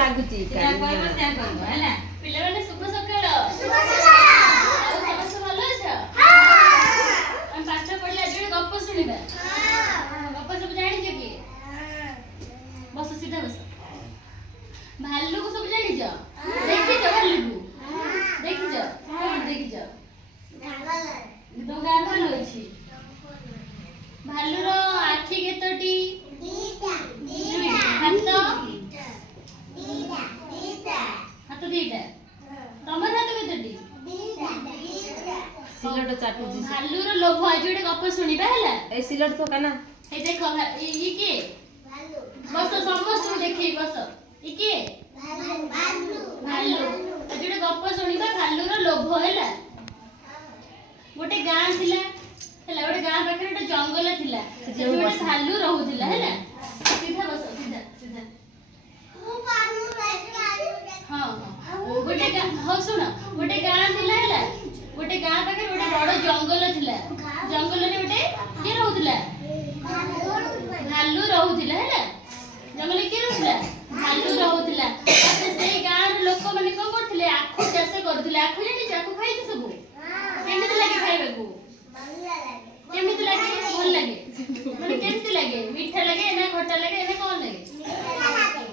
ଲାଗୁଛି ହେଲା ପିଲାମାନେ ଶୁଭ ସକାଳ। ଆଉ ସମସ୍ତେ ଭଲ ଅଛ? ଆମେ ପାଠ ପଢିଲେ ଆଜି ଗୋଟେ ଗପ ଶୁଣିବା। ଗପ ସବୁ ଜାଣିଛ କି? ବସ ସିଧା ବସ। ଭାଲୁକୁ ସବୁ ଜାଣିଛ? ଦେଖିଛ ଭାଲୁକୁ? ଦେଖିଛ? କୋଉଠି ଦେଖିଛ? ତମ ଗାଁ ଭାଲୁ ଅଛି? ଭାଲୁର ଆଖି କେତୋଟି? ହାତ ଦିଟା। ତମର ହାତ କେତୋଟି? ସିଲଟ ଚାଟୁଛି। ଭାଲୁର ଲୋଭ ଆଜି ଗୋଟେ ଗପ ଶୁଣିବା ହେଲା। ଏ ସିଲଟ ତ କାନା এই দেখো ই কে বস সমস্ত দেখি বস ই কে ভালু আজ ଗୋଟେ ଗପ ଶୁଣିବା ଭାଲୁର ଲୋଭ ହେଲା। ଗୋଟେ ଗାଁ ଥିଲା ହେଲା, ଗୋଟେ ଗାଁ ପାଖରେ ଗୋଟେ ଜଙ୍ଗଲ ଥିଲା, ସେଠି ଗୋଟେ ଭାଲୁ ରହୁଥିଲା ହେଲା। ସିଧା ବସ ସିଧା ସିଧା। ହଁ ଗୋଟେ ହଁ ଶୁଣ, ଗୋଟେ ଗାଁ ଥିଲା ହେଲା, ଗୋଟେ ଗାଁ ପାଖରେ ଗୋଟେ ବଡ ଜଙ୍ଗଲ ଥିଲା। ଜଙ୍ଗଲରେ ଗୋଟେ କିଏ ରହୁଥିଲା? ଭାଲୁ ରହୁଥିଲା ହେଲା। ଜଙ୍ଗଲରେ କିଏ ରହୁଥିଲା? ଭାଲୁ ରହୁଥିଲା। ତାପରେ ସେଇ ଗାଁର ଲୋକମାନେ କଣ କରୁଥିଲେ? ଆଖୁ ଚାଷ କରୁଥିଲେ। ଆଖୁ ଜାଣିଛ? ଆଖୁ ଖାଇଛ ସବୁ? କେମିତି ଲାଗେ ଖାଇବାକୁ? କେମିତି ଲାଗେ? ଭଲ ଲାଗେ? ମାନେ କେମିତି ଲାଗେ? ମିଠା ଲାଗେ ନା ଖଟା ଲାଗେ ନା କଣ ଲାଗେ?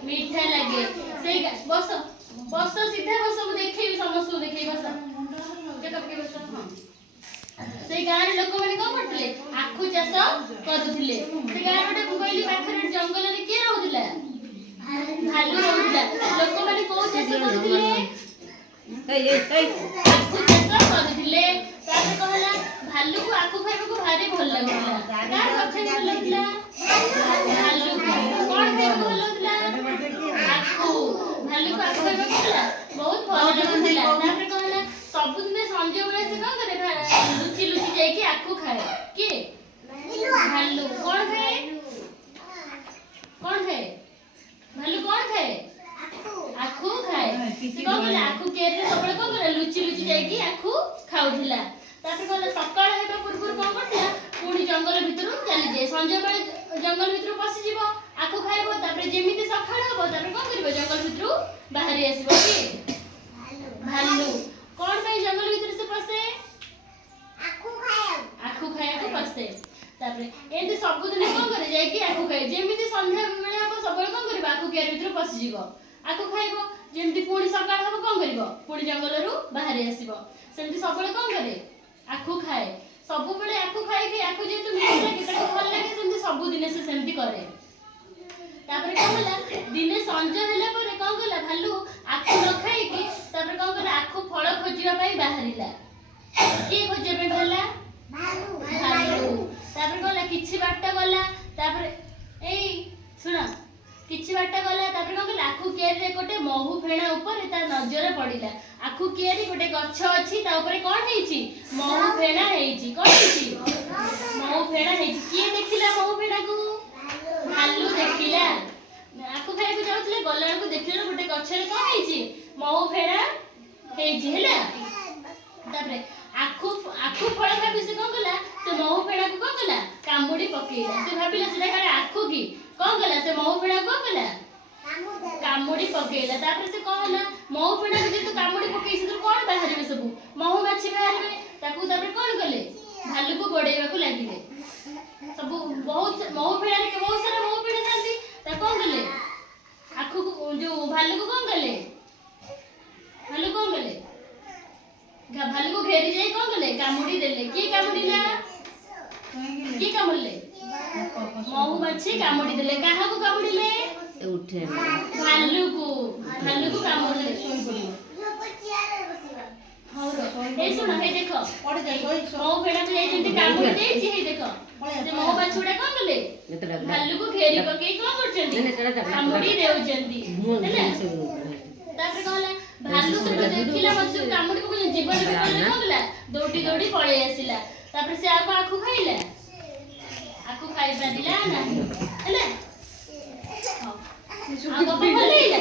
ମିଠା ଲାଗେ। ସେଇ ବସ ବସ ସିଧା ବସ, ମୁଁ ଦେଖେଇବି ସମସ୍ତଙ୍କୁ ଦେଖେଇବି। ବସ ବସ। ହଁ ସେଇ ଗାଁରେ ଲୋକମାନେ କଣ କରୁଥିଲେ? ଆଖୁ ଚାଷ କରୁଥିଲେ। ସେ ଗାଁରେ ଗୋଟେ ମୁଁ କହିଲି ପାଖରେ ଜଙ୍ଗଲରେ କିଏ ରହୁଥିଲା? ଭାଲୁ ରହୁଥିଲା। ଲୋକମାନେ କୋଉ ଚାଷ କରୁଥିଲେ? ଆଖୁ ଚାଷ କରୁଥିଲେ। ତାପରେ କଣ ହେଲା? ଭାଲୁକୁ ଆଖୁ ଖାଇବାକୁ ଭାରି ଭଲ ଲାଗୁଥିଲା। କାହାର କଥା ଭଲ ଲାଗୁଥିଲା? ଭାଲୁକୁ। କଣ ଖାଇବାକୁ ଭଲ ଲାଗୁଥିଲା? ଆଖୁ। ଭାଲୁକୁ ଆଖୁ ଖାଇବାକୁ ହେଲା ବହୁତ ଭଲ ଲାଗୁଥିଲା। ତାପରେ କଣ ହେଲା? ସବୁଦିନ ସଞ୍ଜ ବେଳେ ସେ କଣ କରେ? ଲୁଚି ଲୁଚି ଯାଇକି ଆଖୁ ଖାଏ। କିଏ? ଭାଲୁ। କଣ ଖାଏ? କଣ ଖାଏ? ଭାଲୁ କଣ ଖାଏ? ଆଖୁ ଖାଏ। ସେ କଣ କରେ? ଆଖୁ କେରିରେ ସବୁବେଳେ କଣ କରେ? ଲୁଚି ଲୁଚି ଯାଇକି ଆଖୁ ଖାଉଥିଲା। ତାପରେ କଣ ହେଲା? ସକାଳ ହେବା ପୂର୍ବରୁ କଣ କରୁଥିଲା? ପୁଣି ଜଙ୍ଗଲ ଭିତରୁ ଚାଲିଯାଏ। ସଞ୍ଜ ବେଳେ ଜଙ୍ଗଲ ଭିତରୁ ପଶିଯିବ, ଆଖୁ ଖାଇବ। ତାପରେ ଯେମିତି ସକାଳ ହବ, ତାପରେ କଣ କରିବ? ଜଙ୍ଗଲ ଭିତରୁ ବାହାରି ଆସିବ। କିଏ? ଭାଲୁ। କଣ ପାଇଁ ଜଙ୍ଗଲ ଭିତରେ ସେ ପଶେ? ଆଖୁ ଖାଇବାକୁ ପଶେ। ତାପରେ ଏମିତି ସବୁଦିନ କଣ କରେ? ଯାଇକି ଆଖୁ ଖାଏ। ଯେମିତି ସନ୍ଧ୍ୟା ବେଳେ ହବ, ସବୁବେଳେ କଣ କରିବ? ଆଖୁ କିଆରି ଭିତରୁ ପଶିଯିବ, ଆଖୁ ଖାଇବ। ଯେମିତି ପୁଣି ସକାଳ ହବ, କଣ କରିବ? ପୁଣି ଜଙ୍ଗଲରୁ ବାହାରି ଆସିବ। ସେମିତି ସବୁବେଳେ କଣ କରେ? ଆଖୁ ଖାଏ। ସବୁବେଳେ ଆଖୁ ଖାଇ ଖାଇ ଆଖୁ ଯେହେତୁ ମିଠା ଲାଗେ, ତାକୁ ଭଲ ଲାଗେ, ସେମିତି ସବୁଦିନେ ସେ ସେମିତି କରେ। ତାପରେ କଣ ହେଲା? ଦିନେ ସଞ୍ଜ ହେଲା ପରେ କଣ କଲା? ଭାଲୁ ଆଖୁ ନ ଖାଇକି ତାପରେ କଣ କଲା? ଆଖୁ ଫଳ ଖୋଜିବା ପାଇଁ ବାହାରିଲା। କିଏ ଖୋଜିବା ପାଇଁ ବାହାରିଲା? ଭାଲୁ। ତାପରେ କଣ ହେଲା? କିଛି ବାଟ ଗଲା। ତାପରେ ଏଇ ଶୁଣ, କିଛି ବାଟ ଗଲା। ତାପରେ କଣ କଲା? ଆଖୁ କିଆରିରେ ଗୋଟେ ମହୁ ଫେଣା ଉପରେ ତା ନଜର ପଡିଲା। ଆଖୁ କିଆରି ଗୋଟେ ଗଛ ଅଛି, ତା ଉପରେ କଣ ହେଇଛି? ମହୁ ଫେଣା ହେଇଛି। କଣ ହେଇଛି? ମହୁ ଫେଣା ହେଇଛି। କିଏ ଦେଖିଲା ମହୁ ଫେଣାକୁ? ଭାଲୁ ଦେଖିଲା। ଆଖୁ ଖାଇବାକୁ ଯାଉଥିଲେ, ଗଲା ବେଳକୁ ଦେଖିଲା ଗୋଟେ ଗଛରେ କଣ ହେଇଛି? ମହୁ ଫେଣା ହେଇଛି ହେଲା। ତାପରେ ଆଖୁ ଫଳ ଭାବି ସେ କଣ କଲା? ସେ ମହୁ ଫେଣାକୁ କଣ କଲା? କାମୁଡି ପକେଇଲା। ସେ ଭାବିଲା ସେଟା କାଳେ ଆଖୁ କି? କଣ କଲା? ସେ ମହୁ ଫେଣାକୁ କଣ କଲା? କାମୁଡି ପକେଇଲା। ତାପରେ ସେ କଣ ହେଲା? ମହୁ ଫେଣାକୁ ଯେହେତୁ କାମୁଡି ପକେଇଛି, ସେଥିରୁ କଣ ବାହାରିବେ? ସବୁ ମହୁମାଛି ବାହାରିବେ। ତାକୁ ତାପରେ କଣ କଲେ? ଭାଲୁକୁ ଗୋଡେଇବାକୁ ଲାଗିଲେ। ସବୁ ବହୁତ ମହୁ ଫେଣାରେ ବହୁତ ସାରା ମହୁ ଫେଣା ଥାନ୍ତି। ତାକୁ କଣ କଲେ? ଆଖୁକୁ ଯୋଉ ଭାଲୁକୁ କଣ କଲେ? ଭାଲୁ କଣ କଲେ? ଭାଲୁକୁ ଘେରି ଯାଇ କଣ କଲେ? କାମୁଡି ଦେଲେ। କିଏ କାମୁଡିଲା? କିଏ କାମୁଡିଲେ? ମହୁମାଛି କାମୁଡି ଦେଲେ। କାହାକୁ କାମୁଡିଲେ? ଭାଲୁକୁ। ଭାଲୁକୁ କାମୁଡିଲେ। ଏଇ ଶୁଣ, ହେଇ ଦେଖ, ମହୁ ଫେଣାକୁ ଯେମିତି କାମୁଡି ଦେଇଛି, ହେଇ ଦେଖ ସେ ମହୁମାଛି ଗୁଡା କଣ କଲେ? ଭାଲୁକୁ ଘେରି ପକେଇ କଣ କରୁଛନ୍ତି? କାମୁଡି ଦେଉଛନ୍ତି ହେଲା। ତାପରେ କଣ ହେଲା? ଭାଲୁ ସେଠୁ ଦେଖିଲା ମତେ ସବୁ କାମୁଡି ପକଉଛନ୍ତି, ଜୀବନ ବିପଦରେ କଣ କଲା? ଦୌଡି ଦୌଡି ପଳେଇ ଆସିଲା। ତାପରେ ସେ ଆଉ ଆଖୁ ଖାଇଲା? ଆଖୁ ଖାଇ ପାରିଲା ନାହିଁ ହେଲା। ଆଉ ଗପ ଭଲ ଲାଗିଲା?